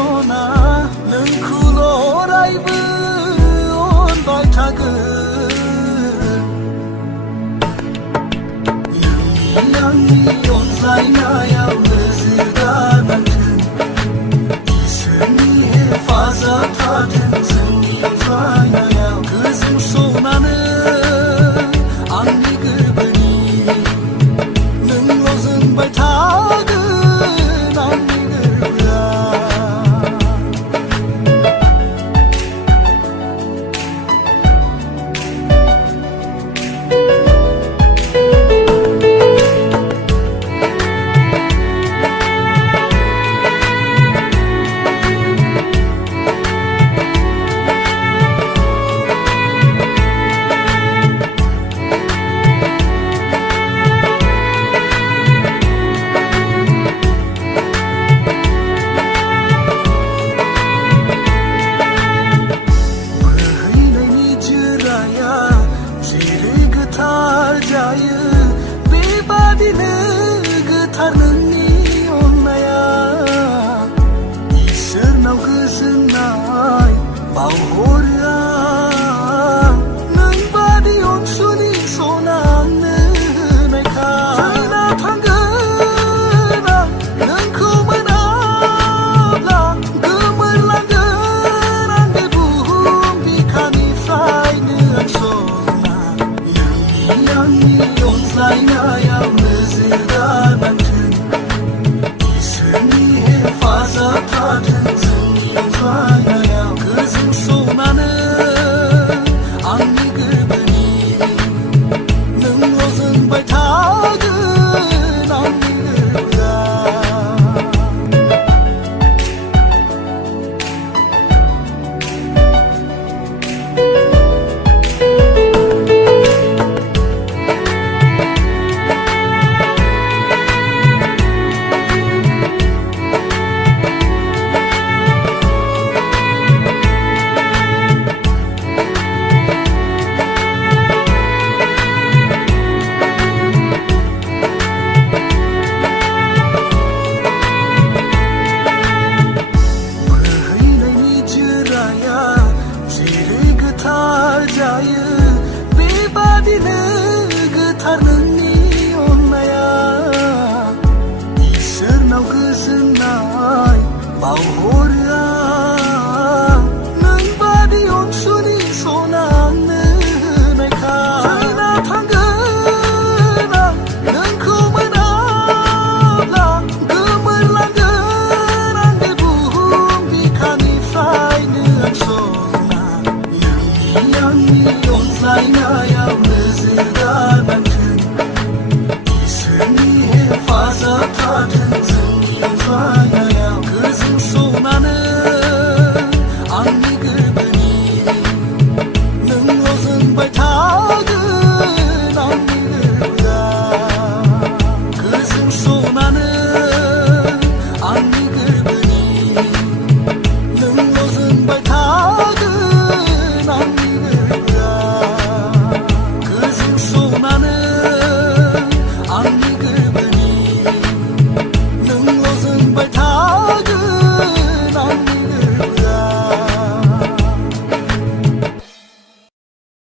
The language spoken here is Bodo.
सना नोंखौल' अरायबो अनबाय थागोन नोंनि आंनि अनज्लायनायाव नोजोर दानांथों इसोरनि हेफाजाब थाथों जोंनि अनज्लायनायाव गोजोन सनानो आंनि गोरबोनि नोंल' जोंबाय थागोन आंनि गोरबोआ जायो बेबादिनो गोथार नोंनि अननाया इसोरनाव गोजोननाय बावहरो आं नोंबादि अनसुलि सना आंनो होनायखाय थैना थांगोन आं नोंखौ मोनाब्ला गोमोरलांगोन आं बे बुहुम बिखानिफ्रायनो आं सना आंनि अनज्लायनायाव नोजोर दानांथों इसोरनि हेफाजाब थाथों